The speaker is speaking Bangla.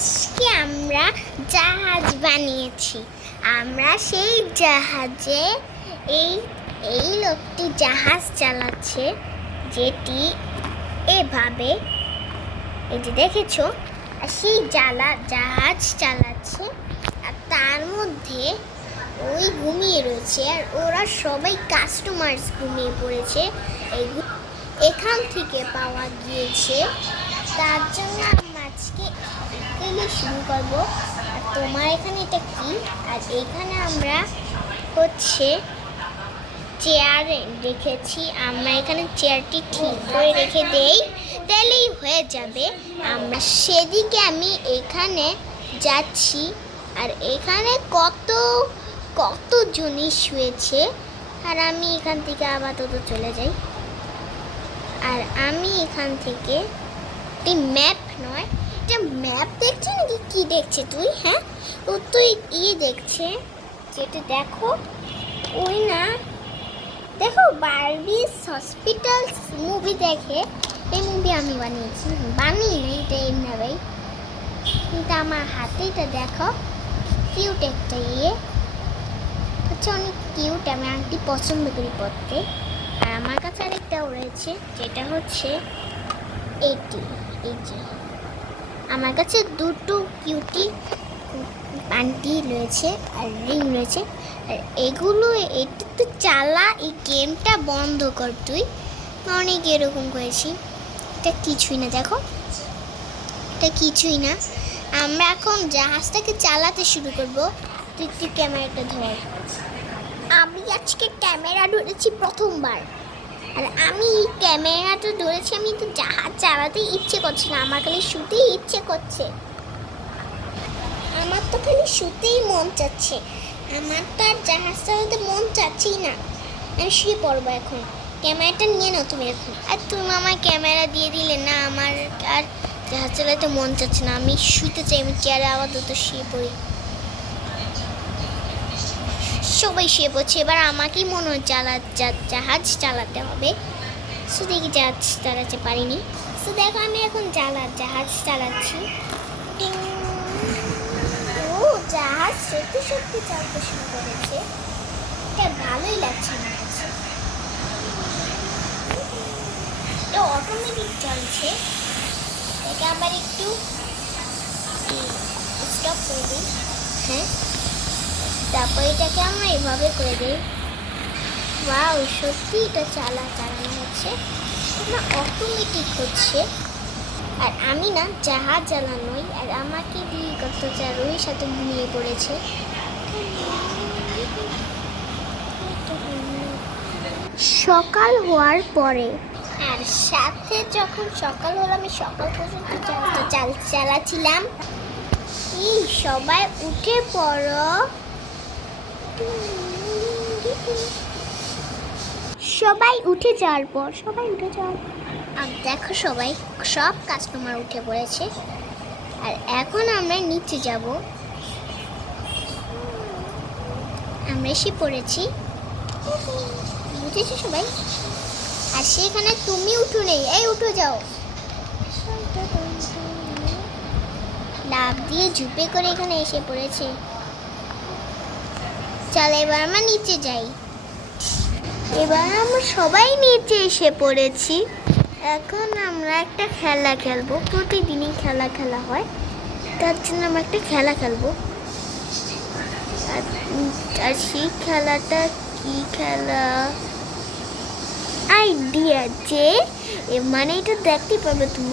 আজকে আমরা জাহাজ বানিয়েছি। আমরা সেই জাহাজে এই এই লোকটি জাহাজ চালাচ্ছে, যেটি এভাবে, এই যে দেখেছো, আর সেই জাহাজ চালাচ্ছে, আর তার মধ্যে ওই ঘুমিয়ে রয়েছে, আর ওরা সবাই কাস্টমার্স ঘুমিয়ে পড়েছে। এখান থেকে পাওয়া গিয়েছে, তার জন্য আমরা আজকে এখানে শুরু করবো। আর তোমার এখানে এটা কি? আর এখানে আমরা হচ্ছে চেয়ার রেখেছি। আমরা এখানে চেয়ারটি ঠিক করে রেখে দেই, তাহলেই হয়ে যাবে। আমরা সেদিকে আমি এখানে যাচ্ছি, আর এখানে কত কত জনই শুয়েছে, আর আমি এখান থেকে আপাতত চলে যাই। আর আমি এখান থেকে একটি ম্যাপ নয়, এটা ম্যাপ দেখছে নাকি কি দেখছে তুই? হ্যাঁ, ও তুই দেখছে, যেটা দেখো ওই না, দেখো বারবিস হসপিটাল মুভি দেখে, এই মুভি আমি বানিয়েছি, বানিয়ে নেই এটা এমনি, কিন্তু আমার হাতে এটা দেখো, কিউট একটা হচ্ছে, অনেক কিউট। আমি আংটি পছন্দ করি পরতে। আর আমার কাছে আরেকটাও রয়েছে, যেটা হচ্ছে এটি, এই যে আমার কাছে দুটো কিউটি আংটি রয়েছে আর রিং রয়েছে। আর এগুলো, এটা তো চালা, এই গেমটা বন্ধ কর তুই। অনেক এরকম করেছি, এটা কিছুই না, দেখো এটা কিছুই না। আমরা এখন জাহাজটাকে চালাতে শুরু করব। তুই ক্যামেরাটা ধর। আমি আজকে ক্যামেরা ধরেছি প্রথমবার, আর আমি ক্যামেরাটা ধরেছি, আমি তো জাহাজ চালাতে ইচ্ছে করছে না, আমার খালি শুতেই ইচ্ছে করছে। আমার তো খালি শুতেই মন চাচ্ছে, আমার তো আর জাহাজ চালাতে মন চাচ্ছেই না। আমি শুয়ে পড়বো এখন। ক্যামেরাটা নিয়ে নাও তুমি এখন। আর তুমি আমার ক্যামেরা দিয়ে দিলে না, আমার আর জাহাজ চালাতে মন চাচ্ছে না, আমি শুতে চাই। আমি চেয়ারে আপাতত শুয়ে পড়ি। সবাই শুয়ে পড়ছে, এবার আমাকেই মনে হয় জাহাজ চালাতে হবে। সো দেখি জাহাজ চালাতে পারিনি। সো দেখো আমি এখন জাহাজ চালাচ্ছি। ও জাহাজ সত্যি সত্যি চালাতে শুরু করেছে, এটা ভালোই লাগছে আমার কাছে। এটা অটোমেটিক চলছে, এটাকে আবার একটু স্টপ করে দিই। হ্যাঁ, তারপর এটাকে আমরা এভাবে করে দিই। ওয়াও, সত্যি এটা চালানো হচ্ছে, এটা অটোমেটিক হচ্ছে। আর আমি না জাহাজ চালানোই, আর আমাকে দিয়ে কত চারোর সাথে ঘুমিয়ে পড়েছে। সকাল হওয়ার পরে, আর সাথে যখন সকাল হলো, আমি সকাল পর্যন্ত চালাচ্ছিলাম। এই সবাই উঠে পড়ো, সবাই উঠে যাওয়ার পর আর দেখো সব কাস্টমার উঠে পড়েছে। আর এখন আমরা নিচে যাব, আমরা এসে পড়েছি, বুঝেছো সবাই? আর সেখানে তুমি উঠো নেই, এই উঠো যাও, লাফ দিয়ে ঝুপে করে এখানে এসে পড়েছে। চল এবার আমরা নিচে যাই। এবার আমরা সবাই নিচে এসে পড়েছি। এখন আমরা একটা খেলা খেলবো, প্রতিদিনই খেলা হয়, তার জন্য আমরা একটা খেলা খেলবো। আর সেই খেলাটা কি খেলা, আইডিয়া, যে মানে এটা দেখতে পাবে তোমরা।